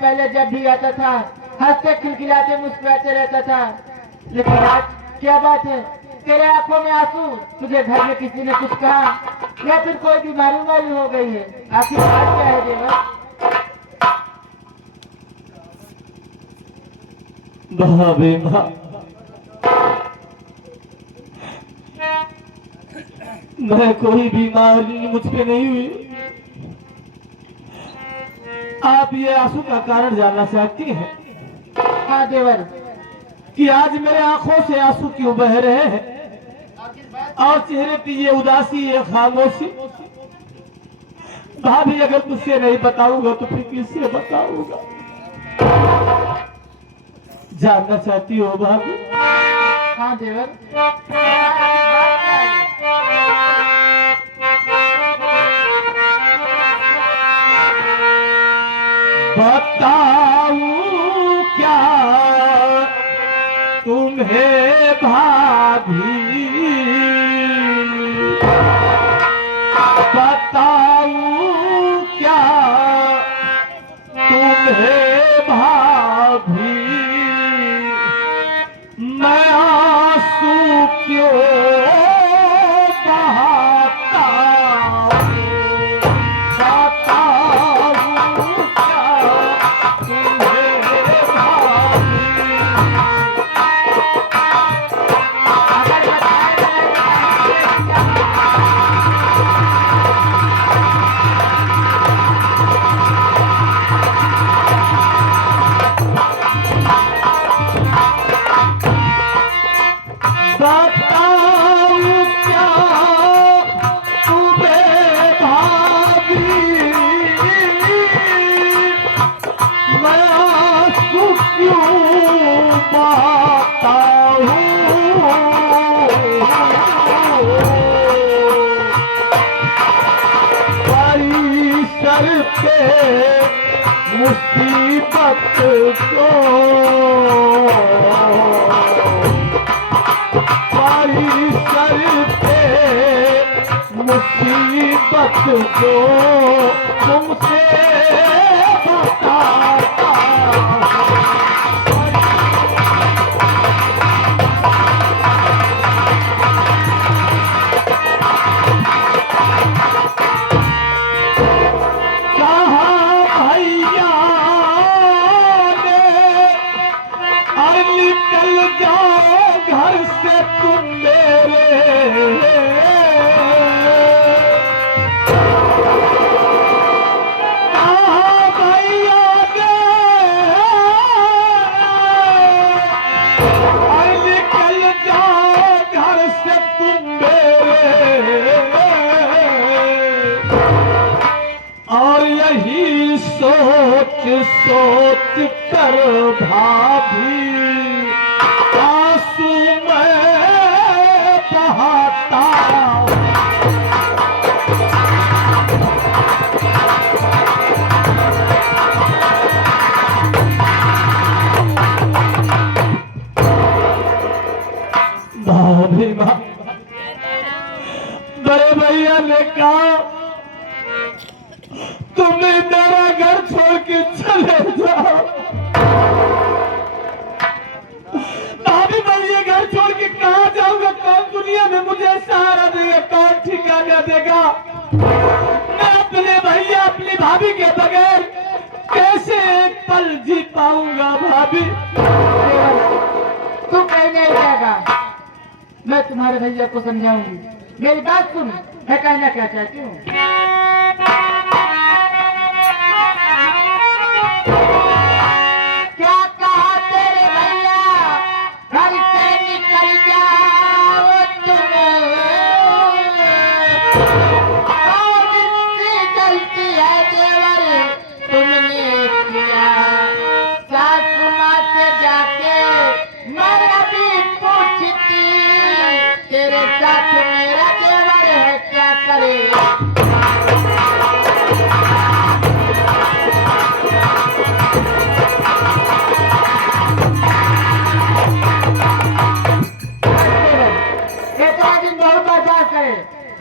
पहले जब भी आता था हंसते खिलखिलाते मुस्कुराते रहता था, लेकिन आज क्या बात है, तेरे आंखों में आंसू, तुझे घर में किसी ने कुछ कहा या फिर कोई बीमारी वारी हो गई है? आखिर बात क्या है देवर? भाभी माँ, मैं कोई बीमारी मुझ पे नहीं हुई। आप ये आंसू का कारण जानना चाहती हैं? हाँ देवर। कि आज मेरे आंखों से आंसू क्यों बह रहे हैं और चेहरे की ये उदासी, ये खामोशी? भाभी, अगर तुझसे नहीं बताऊंगा तो फिर किससे बताऊंगा? जानना चाहती हो भाभी? हाँ देवर। बताऊं क्या तुम्हें भाभी, बताऊं क्या तुम्हें भाभी, मैं आंसू क्यों बहाता हूं? बताऊं क्या तुम्हें भाभी, बताऊं क्या तुम्हें भाभी, मैं आंसू क्यों बहाता हूँ? बड़ी सर पे मुसीबत को, बड़ी सर पे मुसीबत को तुमसे बताता हूं। कहा भैया ने, और निकल जाओ घर से तुम मेरे, कहा भैया ने, और निकल जाओ घर से तुम मेरे, और यही सोच सोच कर भाभी आंसू मैं बहाता हूं। भाभी माँ, बड़े भैया ने कहा तुम मेरा घर छोड़ के चले जाओ। भाभी, मैं ये घर छोड़ के कहाँ जाऊंगा? कौन दुनिया में मुझे सहारा देगा? कौन ठिकाना देगा? मैं अपने भैया, अपनी भाभी के बगैर कैसे एक पल जी पाऊंगा? भाभी, तू कहीं नहीं जाएगा, मैं तुम्हारे भैया को समझाऊंगी। मेरी बात सुन, मैं कहना क्या चाहती हूँ। क्या कहा तेरे भैया, घर से निकल जाओ तुम, और इसकी गलती है देवर तुमने किया। सासू माँ से जाके मैं अभी पूछती, तेरे साथ मेरा देवर है क्या करे?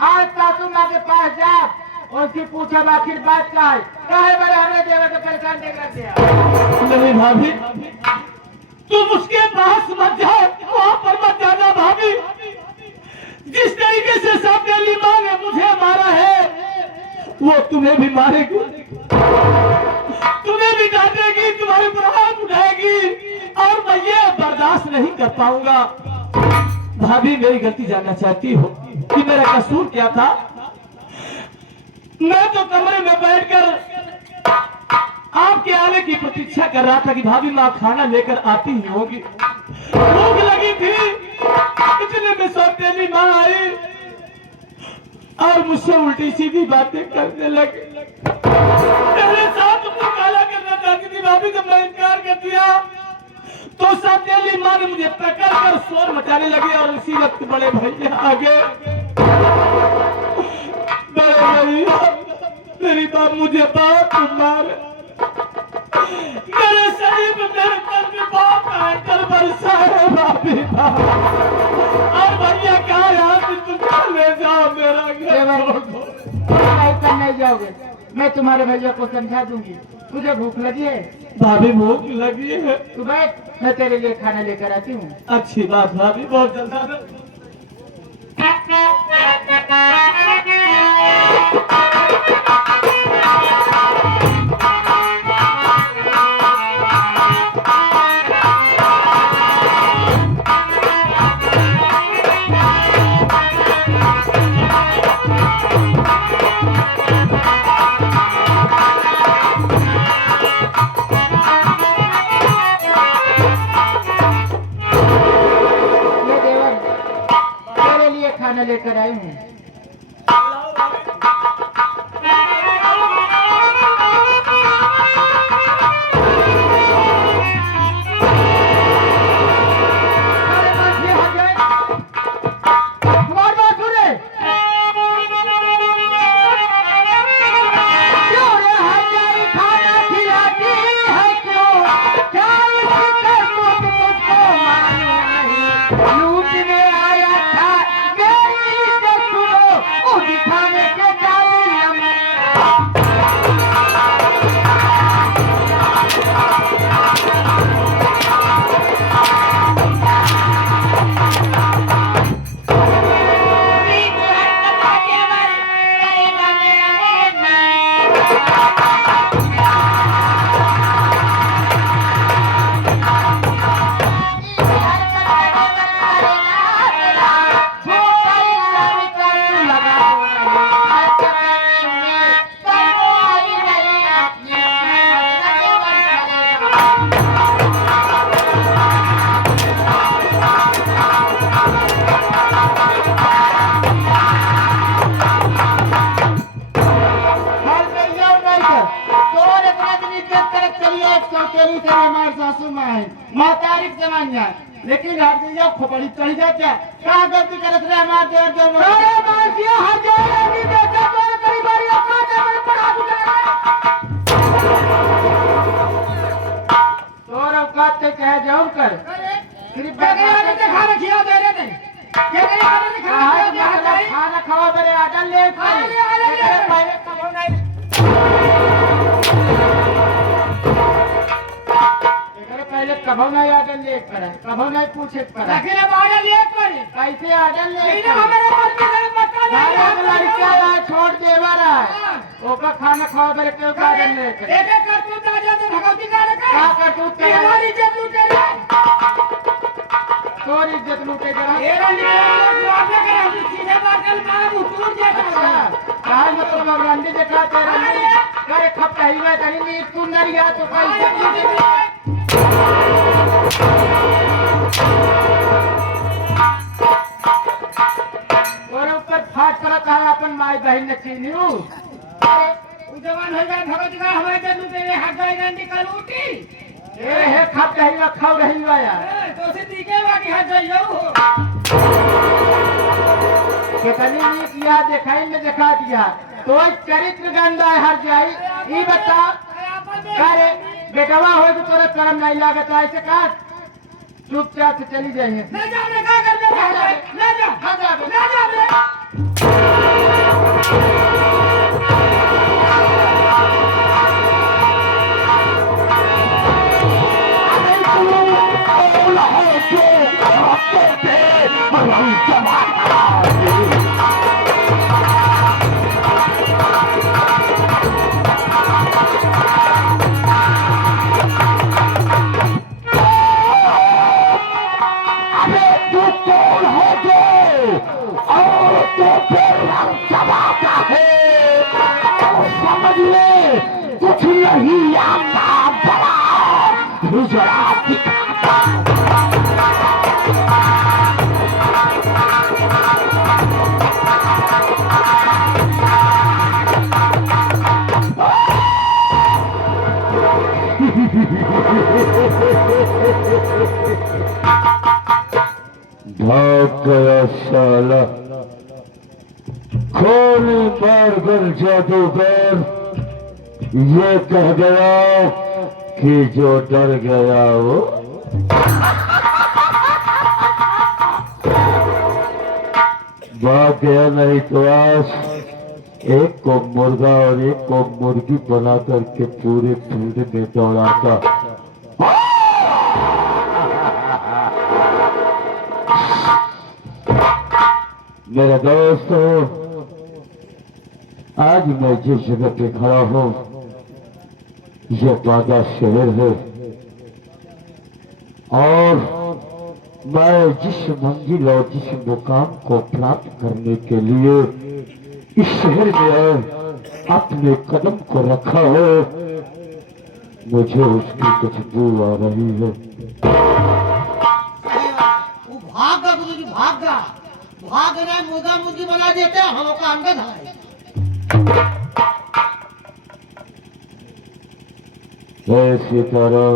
आज सासू माँ के पास जा और उसकी पूछा आखिर बात क्या है? काहे बारे हमें देवा को परेशान नहीं कर दिया? नहीं भाभी, तुम उसके पास मत जाओ, वहां पर मत जाना भाभी। जिस तरीके से सामने माँ ने मुझे मारा है वो तुम्हें भी मारेगी, तुम्हें भी डांटेगी, तुम्हारे बुराई उठाएगी और मैं ये बर्दाश्त नहीं कर पाऊंगा। भाभी मेरी गलती जानना चाहती हो कि मेरा कसूर क्या था? मैं तो कमरे में बैठकर आपके आने की प्रतीक्षा कर रहा था कि भाभी माँ खाना लेकर आती ही होगी। भूख लगी थी, इतने में सौतेली माँ आई और मुझसे उल्टी सीधी बातें करने लगी। मेरे साथ मुंह काला करना चाहती थी भाभी। जब मैं इनकार कर दिया तो सौतेली माँ ने मुझे पकड़ कर शोर मचाने लगी और उसी वक्त बड़े भैया आ गए। बड़े भैया, मेरी बाप मुझे बहुत मार, मेरे शरीर में मेरे तन में बहुत भयंकर बरसा है भाभी। और भैया कहा यहाँ से तुम ले जाओ मेरा घर। नहीं जाओगे, मैं तुम्हारे भैया को समझा दूंगी। तुझे भूख लगी है? भाभी भूख लगी है। तू बैठ, मैं तेरे लिए खाना लेकर आती हूँ। अच्छी बात भाभी, बहुत जल्द। खाना लेकर आई हूँ। लेकिन आप जब खोपड़ी चढ़ जाता क्या गलती करत रहे हमारे देवर के मोरे। अरे मासिया हजार नहीं देता तो कई बार अपना देवर पढ़ा बुला तो औकात से कह जाओ कर सिर्फ बगैर के खाना खिला दे रहे थे। क्या करे खाना खावा बड़े आडल ले पहले कब नहीं पहले कभो नहीं आडल ले कर कभो नहीं पूछे कर आखिर अब आडल ले कर कैसे आडल ले कर हमारे मन में बता दे लड़का है छोड़ देवा रहा है ओका खाना खावा बड़े क्यों आडल ले कर एक एक कर तू ताजा से भगवती का क्या कर तू तेरी इज्जत लूटे रे तोरी इज्जत लूटे जरा तेरा बात ना कर हम सीधे बात कर मां मुटूर देखा काय मतलब अब रंडी देखा तेरा करे खप कहीं में तनी नी तू नरिया तो कैसे और ऊपर फाट करता है अपन माई बहन ने चीनी जवान हो गए भगत का हमारे जदू तेरे हाथ गए गंदी कल उठी ए है खप कहीं में खाओ रही हुआ यार तो से दिखे बाकी हाथ जाई जाओ कितनी नहीं किया दिखाई में दिखा दिया तो चरित्र गंदा है हर जाई ये बता करे बेटवा हो तो तोरा कर्म नहीं लागत ऐसे काट चुपचाप से चली जाइए ले जा रे का कर ले जा भाग गया साला, खोली मार कर जादूगर ये कह गया कि जो डर गया वो भाग गया। नहीं तो आज एक को मुर्गा और एक को मुर्गी बना करके पूरे फील्ड में दौड़ाता। मेरे दोस्तों, आज मैं जिस जगह पे खड़ा हूं ये बागा शहर है और मैं जिस मंजिल और जिस मुकाम को प्राप्त करने के लिए इस शहर में अपने कदम को रखा है, मुझे उसकी कुछ दूर आ रही है। वो भागा गुरुजी भागा, भागना मुर्गा मुर्गी बना देते हैं हम का अंदर है। ऐसी तरह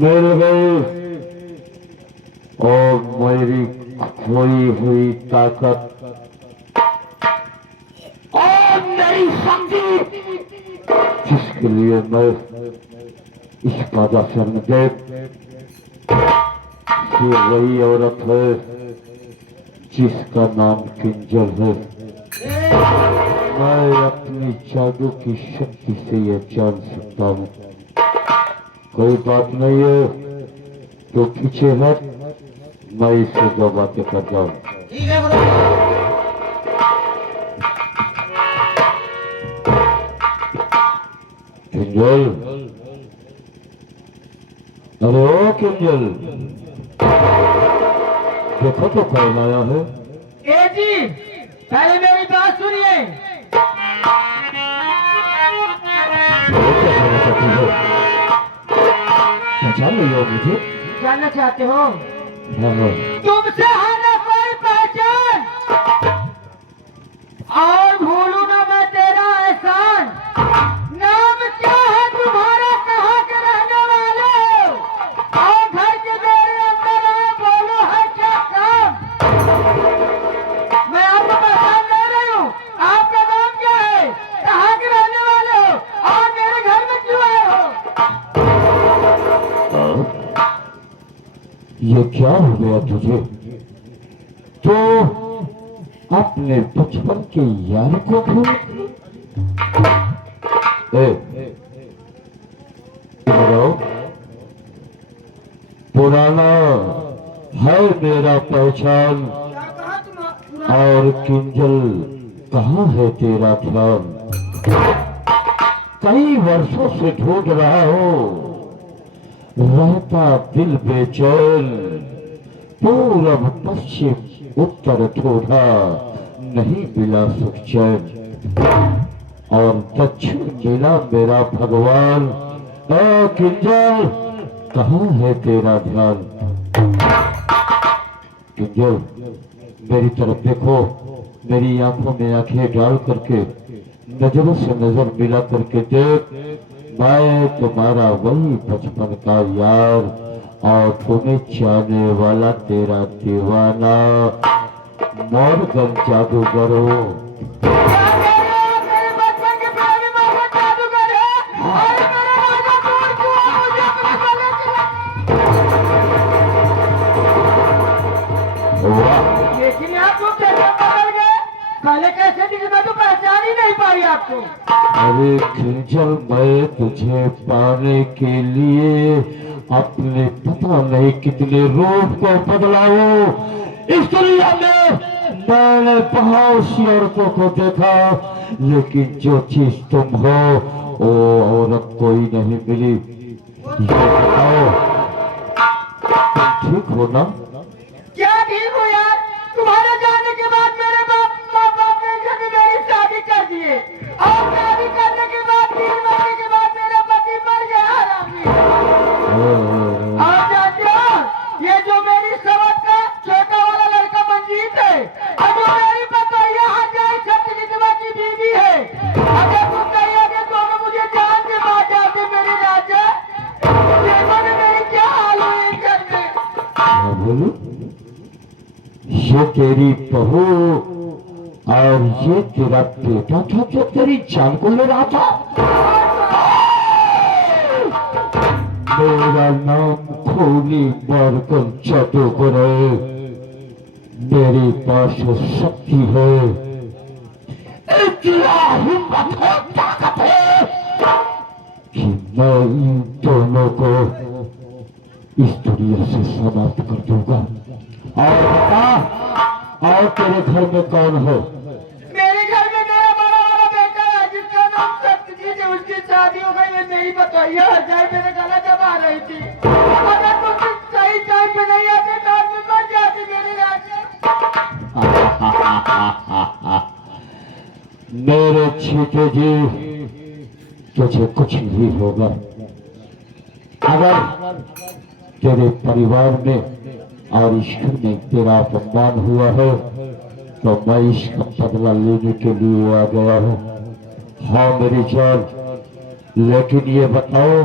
मिल गई और मेरी खोई हुई ताकत और मेरी शक्ति जिसके लिए मैं इस बाधा शरण दे, ये वही औरत है जिसका नाम किंजल है। मैं अपनी जादू की शक्ति से यह जान सकता हूँ। कोई बात नहीं है तो पीछे हट, मैं इससे दो बातें करता हूँ। ठीक है गुरुजी। किंजल, अरे ओ किंजल, देखो तो कौन आया है। ए जी, पहले मेरी बात सुनिए। वो क्या कहना चाहती है? पहचान नहीं हो मुझे? जानना चाहते हो? हाँ। तुमसे है ना कोई पहचान, और भूलू ना मैं तेरा एहसान। नाम क्या है तुम्हारा, कहाँ के रहने वाले हो, और घर के मेरे अंदर आए, बोलो है क्या काम। मैं आपको पहचान नहीं रही हूँ। आपका नाम क्या है, कहाँ के रहने वाले हो, और मेरे घर में क्यों आए हो? ये क्या हो गया तुझे? तो अपने बचपन के यार को भूल? पुराना है मेरा पहचान, क्या कहा तुम? और किंजल कहाँ है तेरा ध्यान? कई वर्षों से ढूंढ रहा हो, रहता दिल बेचैन, पूरब पश्चिम उत्तर ढूंढा, नहीं मिला सुख चैन, और दक्षिण मिला मेरा भगवान। ओ किंजल, कहाँ है तेरा ध्यान? किंजल, मेरी तरफ देखो, मेरी आंखों में आंखें डाल करके नजरों से नजर मिला करके देख। मैं तुम्हारा वही बचपन का यार और तुम्हें चाहने वाला तेरा दीवाना मॉर्गन जादूगर हो। क्या कह रहे हो? मेरे बचपन के प्यारे बाबा जादूगर है, और मेरा राजा दूर क्यों है? मुझे अपने गले से वाह, लेकिन आप तो कैसे बदल गए? पहले कैसे दिखे, मैं तो पहचान ही नहीं पाई आपको। अरे किंजल, मैं तुझे पाने के लिए अपने पता नहीं कितने रूप को बदला हूँ। इस दुनिया में मैंने बहुत सी औरतों को देखा, लेकिन जो चीज तुम हो वो औरत कोई नहीं मिली। ये बताओ, तुम ठीक हो ना? क्या ठीक हो यार? तुम्हारे जाने के बाद मेरे माँ बाप ने जब मेरी शादी कर दिए, और शादी करने के बाद 3 महीने के बाद मेरा पति मर गया हरामी। और जानते हो, ये जो मेरी समझ का छोटा वाला लड़का मंजीत है, और जो मेरी पतोहिया हजाई छत्तीसगढ़ की बीवी है, अगर तुम कहिए कि दोनों मुझे जान के मार जाते मेरे राजा, बोलो, ये तेरी बहू और ये तेरा बेटा था जो तेरी जान को ले रहा था। मेरा नाम खोली मारकर जादूगर है, मेरे पास शक्ति है, इतना हिम्मत है, ताकत है कि मैं इन दोनों को इस दुनिया से समाप्त कर दूंगा। और बता, और तेरे घर में कौन है? मेरे घर में मेरा बड़ा वाला बेटा है जिसका नाम सत्यजीत है, उसकी शादी हो गई है। मेरी बतैया हर जाए मेरे गला दबा रही थी। अगर तुम सही टाइम पे नहीं आते तो आज मैं मर जाती मेरे राजा। मेरे छीटे जी, तुझे कुछ नहीं होगा। अगर तेरे परिवार में और ईश्वर में तेरा अपमान हुआ है तो मैं इसका बदला लेने के लिए आ गया हूँ। हाँ मेरी जान, लेकिन ये बताओ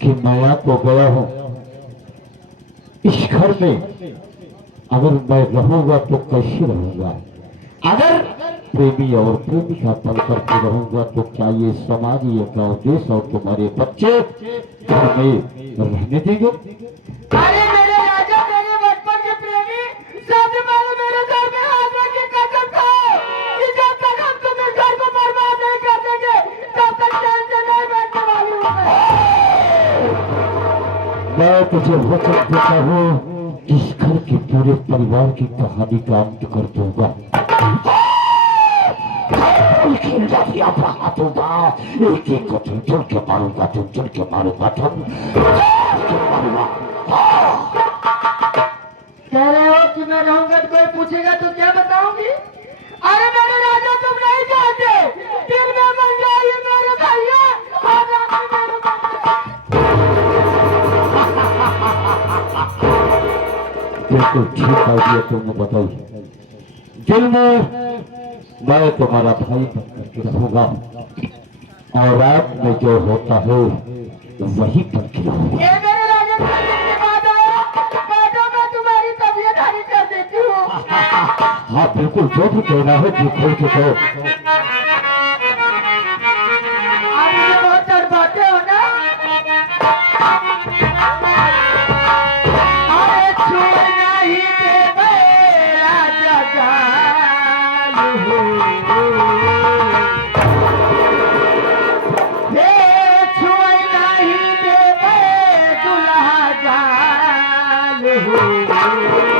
कि मैं तो गया हूँ, इस घर में अगर मैं रहूंगा तो कैसे रहूंगा? अगर प्रेमी और प्रेमिका पल करके रहूंगा तो क्या ये समाज, ये गांव देश और तुम्हारे बच्चे घर में रहने देंगे? अरे मेरे राजा, मेरे बचपन के प्रेमी, सबसे पहले मेरे घर में हाथ रख के कसम खाओ कि जब तक हम तुम इस घर को बर्बाद नहीं कर देंगे तब तक चैन से नहीं बैठने वाली हूँ मैं तुझे वचन देता हूँ, इस घर के पूरे परिवार की कहानी का अंत कर दूंगा। एक एक को चुन के मारूंगा, चुन के मारूंगा, कह रहे हो कि मैं रहूंगा तो कोई पूछेगा तो क्या बताऊंगी? अरे मेरे राजा, तुम नहीं जानते, दिल में मन जाइए मेरे भैया और रात में मेरे बिल्कुल ठीक आइडिया तुमने बताई। दिल में मैं तुम्हारा भाई बनकर के रहूंगा और रात में जो होता है वही बन के रहूंगा। ये मेरे राजा का दिल की बात है, बैठो मैं तुम्हारी तबीयत हरी कर देती हूँ। हाँ बिल्कुल, जो भी कहना है जो खोल के कहो। आप मुझे बहुत डरवाते हो ना? अरे छूना ही देवे राजा जान हो, ये छूना ही देवे दुल्हा जान हो।